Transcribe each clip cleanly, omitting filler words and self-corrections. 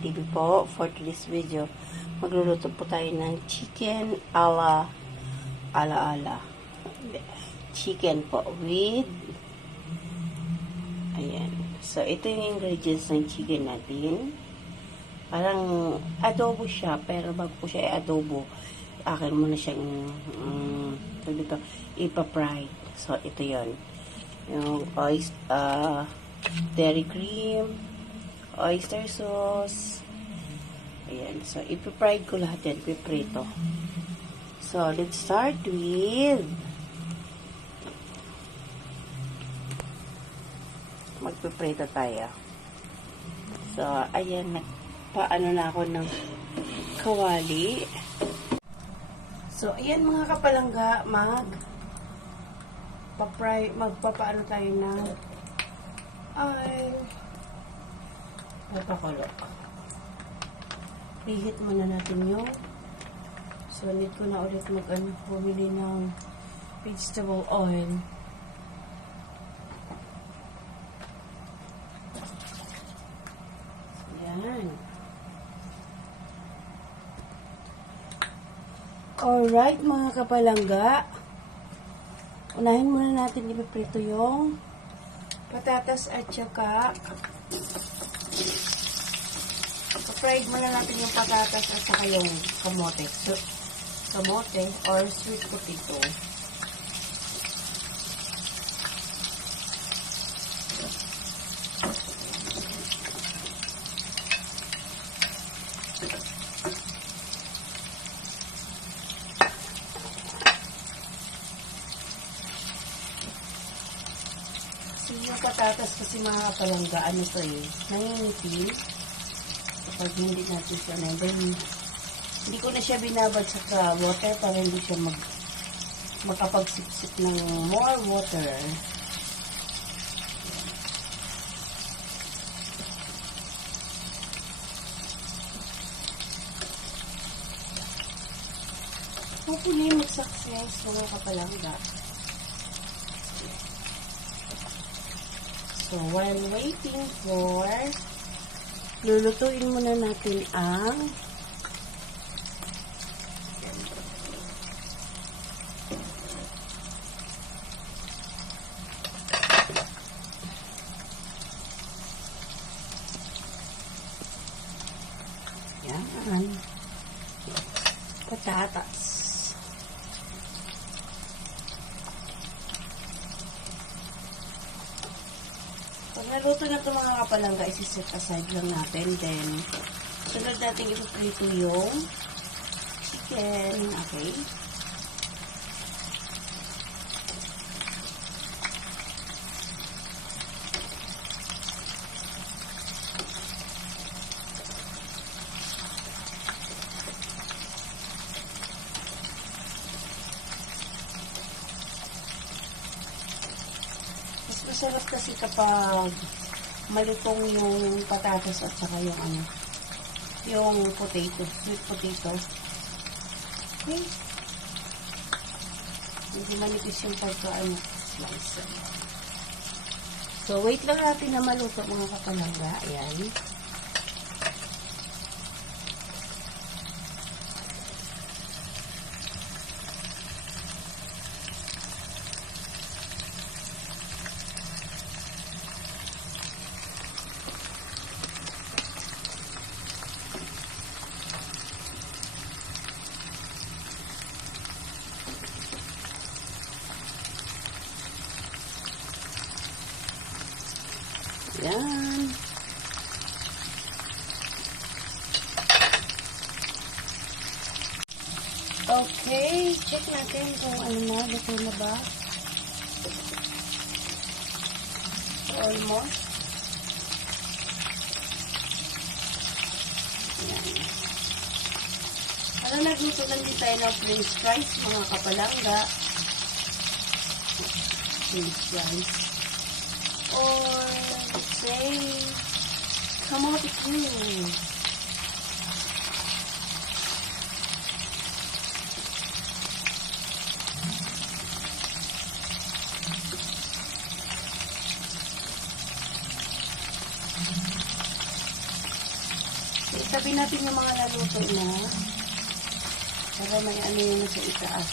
TV po. For today's video, magluluto po tayo ng chicken ala chicken po with ayan. So, ito yung ingredients ng chicken natin. Parang adobo siya, pero bago ko siya i-adobo, akin muna siyang ipa-fry. So, ito yon yung dairy cream, oyster sauce. Ayan. So, ipa-fry ko lahat yan. Ipiprito. So, let's start with magpiprito tayo. So, ayan. Paano na ako ng kawali. So, ayan mga kapalangga, magpapaano tayo ng magpakulo. Preheat muna natin yung so, need ko na ulit bumili ng vegetable oil. So, yan. Alright, mga kapalangga. Unahin muna natin ipiprito yung patatas at saka fried muna natin yung patatas at saka yung kamote. So, kamote or sweet potato. Yung patatas kasi mga kapalangga, ano to nangingitim. Kapag hindi natin siya hindi ko na siya binabad sa water para hindi siya makapagsipsip ng more water. Hopefully, mag-success mga kapalangga. So, while waiting for, lulutuin muna natin ang yan, patatas. Pag naluto na ito mga kapalangga, isi-set aside lang natin. Then, sunod natin ipiprito yung chicken. Okay. Masarap kasi kapag malutong yung patatas at saka yung potato, sweet potato. Okay. Hindi manipis yung slice. So, wait lang natin na maluto mga kapalangga. Ayan. Yan. Okay, check natin kung luto na ba. Almost. Yan. Nagluto lang din tayo ng french fries, mga kapalangga. French fries. Or let's say kamote cream. Tabi natin yung mga naluto na para may ano yung nasa itaas.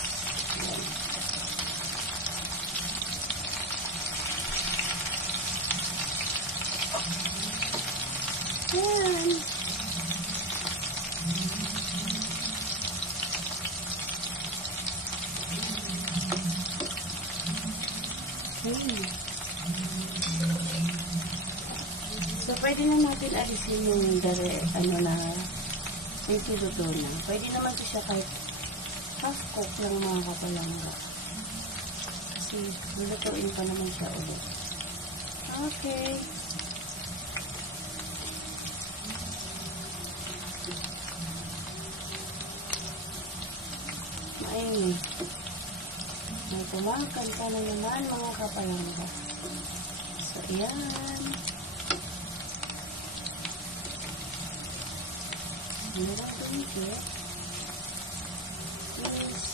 Ayan. Ayan. So, pwede na natin alisin yung yung tiluto na. Pwede naman ito siya kahit half cook lang mga kapalangga. Kasi, nilutuin pa naman siya ulit. Okay. Ay, may kumakanta na naman mga kapalangga. So, ayan. Meron dumikit. Yes.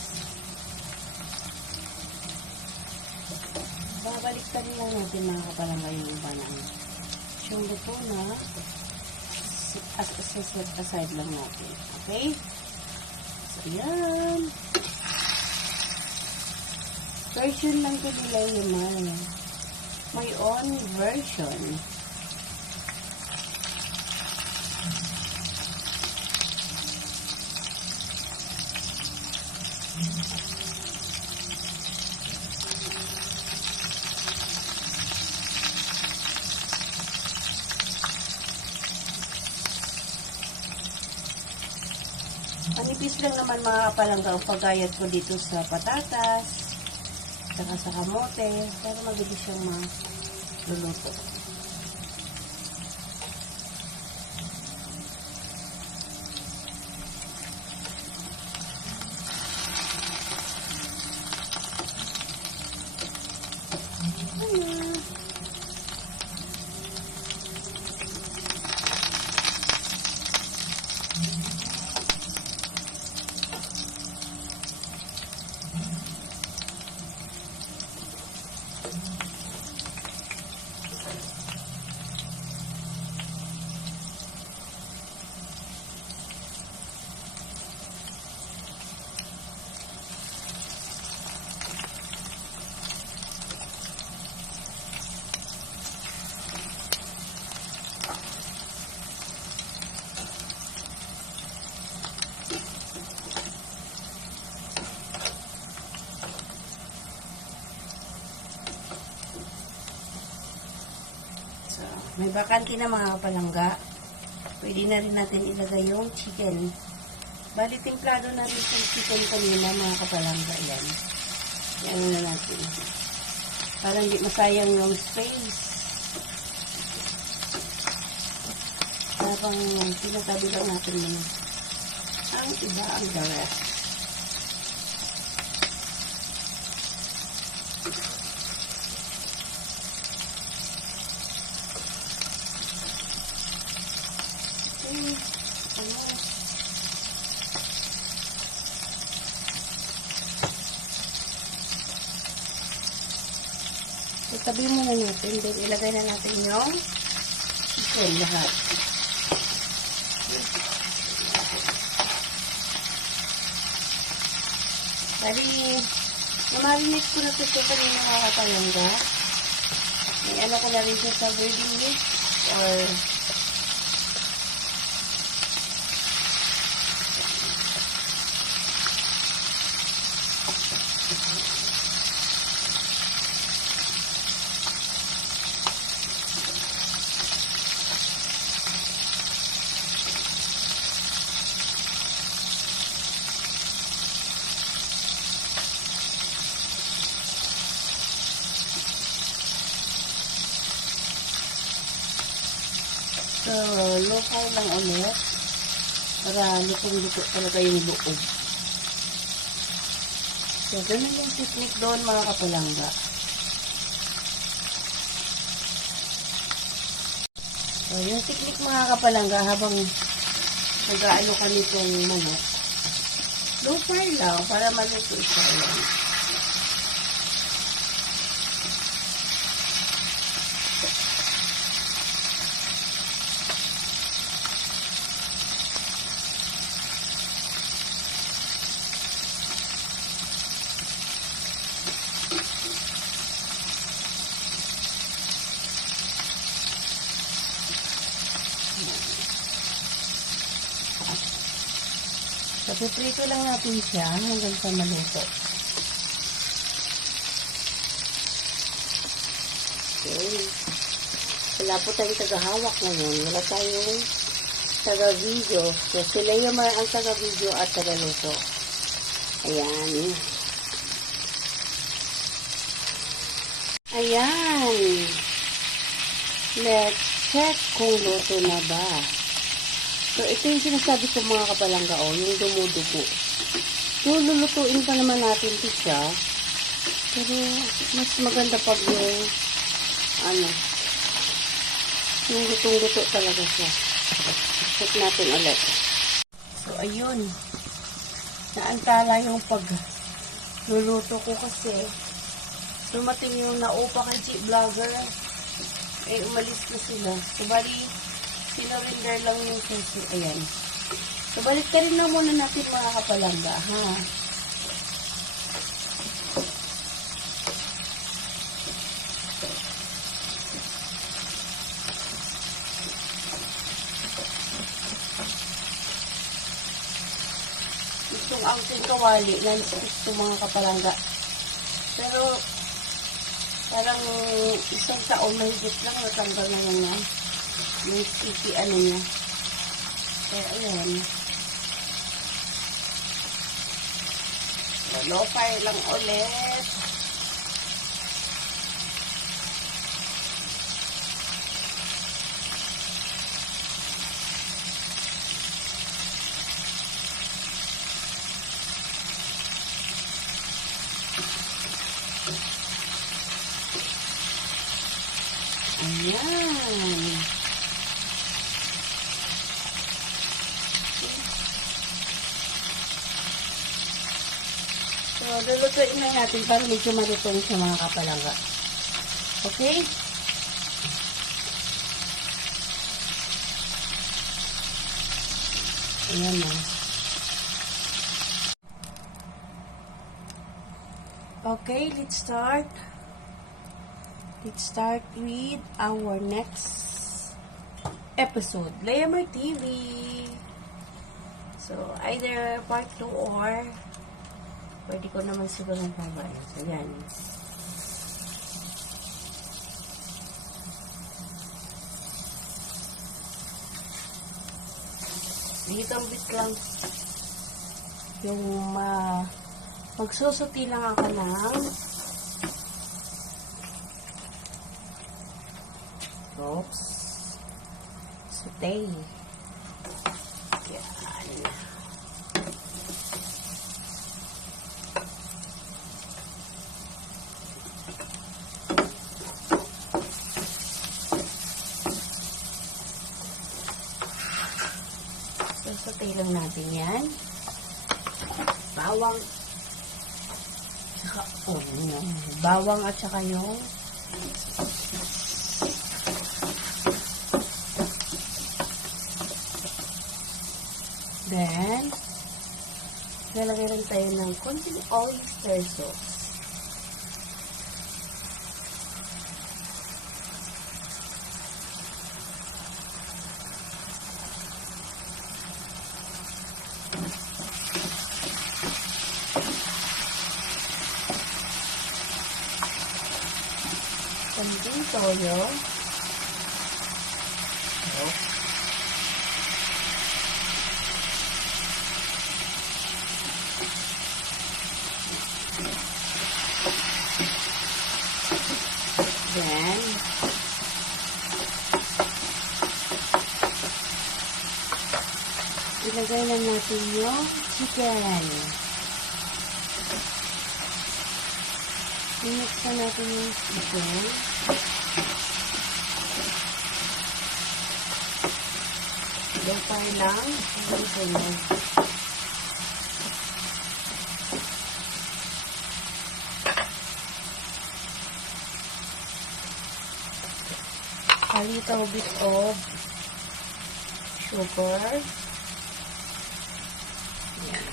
Babaliktad lang natin mga kapalangga yung iba na yung luto na set aside lang natin. Okay? So, ayan. Version lang ko nila yun. My own version. Manipis lang naman mga kapalangga ang paggayat ko dito sa patatas saka sa kamote para mabilis siyang maluluto. May bakante na mga kapalangga. Pwede na rin natin ilagay yung chicken. Bali, templado na rin yung chicken kanina mga kapalangga. Yan. Yan na natin. Para hindi masayang yung space. Habang pinatabi lang natin yung ang iba ang the rest. Itabi muna natin, then ilagay na natin yung chicken lahat. Bali, namarinate ko na ito siya kanina mga kapalangga. May ano ko na rin siya sa virgin mix or so, low fire lang ulit para lutong-luto talaga yung loob. So, ganun yung technique doon mga kapalangga. So, yung technique mga kapalangga habang nag-aano ka nitong manok, low fire lang para maluto siya. So, piprito lang natin siya hanggang sa maluto. Okay. Wala po tayong tagahawak ngayon. Wala tayong taga-video. So, sila yung ang taga-video at taga-luto. Ayan. Ayan. Let's check kung luto na ba. So, ito yung sinasabi ko mga kapalangga, yung dumudugo. So, lulutuin pa naman natin ito siya. Pero, mas maganda pag yung lutong-luto talaga siya. Check natin ulit. So, ayun. Naantala yung pagluluto ko kasi dumating yung naupa kay G Vlogger. Umalis na sila. So, bali, sinurinder lang yung susi. Ayan. So, balik ka rin na muna natin mga kapalangga, ha? Itong angking kawali, gusto mga kapalangga. Pero, parang isang taon mahigit lang, natanggal na yan. Yung sticky niya. So, ayan. So, low fire lang ulit. Ayan. So, lulutuin na natin para medyo malutong sa mga kapalangga. Okay? Ayan na. Okay, let's start. Let's start with our next episode, Layamar TV. So, either part 2 or pwede ko naman siguro ng pabay. So, yan. Little bit lang yung magsusuti lang ako ng saute. Yan. Saute lang natin yan. Bawang saka onion. Bawang at saka yung then, lalagay lang tayo ng konting oyster sauce. Konting toyo. Then, ilagay na natin yung chicken. I-mix na natin yung chicken. Low fire lang. Hanggang sunog. A little bit of sugar. Yan.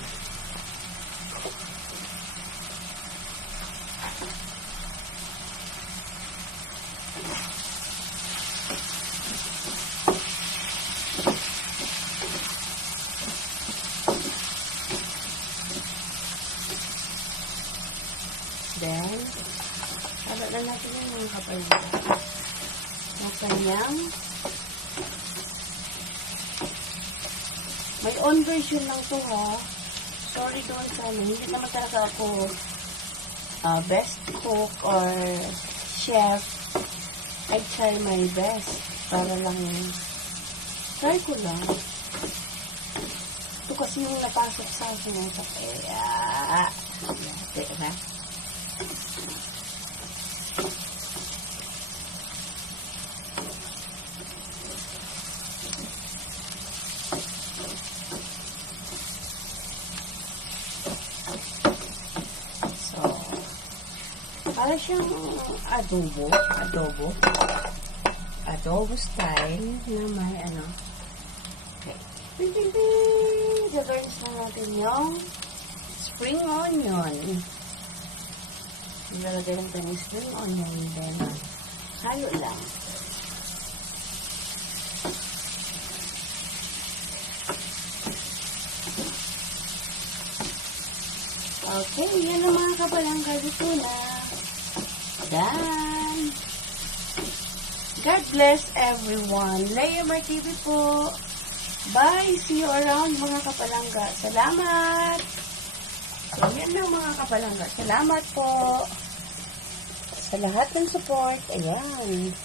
Then, halo na natin yung mga kapalangga. Yung kanyang may on version lang to ha. Sorry doon sa hindi naman talaga ako best cook or chef. I try my best para lang try ko lang. Ito kasi yung napasok sa akin sa kaya ha. Para siyang adobo style na may ano. Okay. Gagarnish na natin yung spring onion. Ilalagay lang tayo yung spring onion, then halo lang. Okay, yan ang mga kapalangga dito na. Done. God bless everyone. Lea Mar TV po. Bye. See you around mga kapalangga. Salamat. So, yan na mga kapalangga. Salamat po sa lahat ng support. Ayan.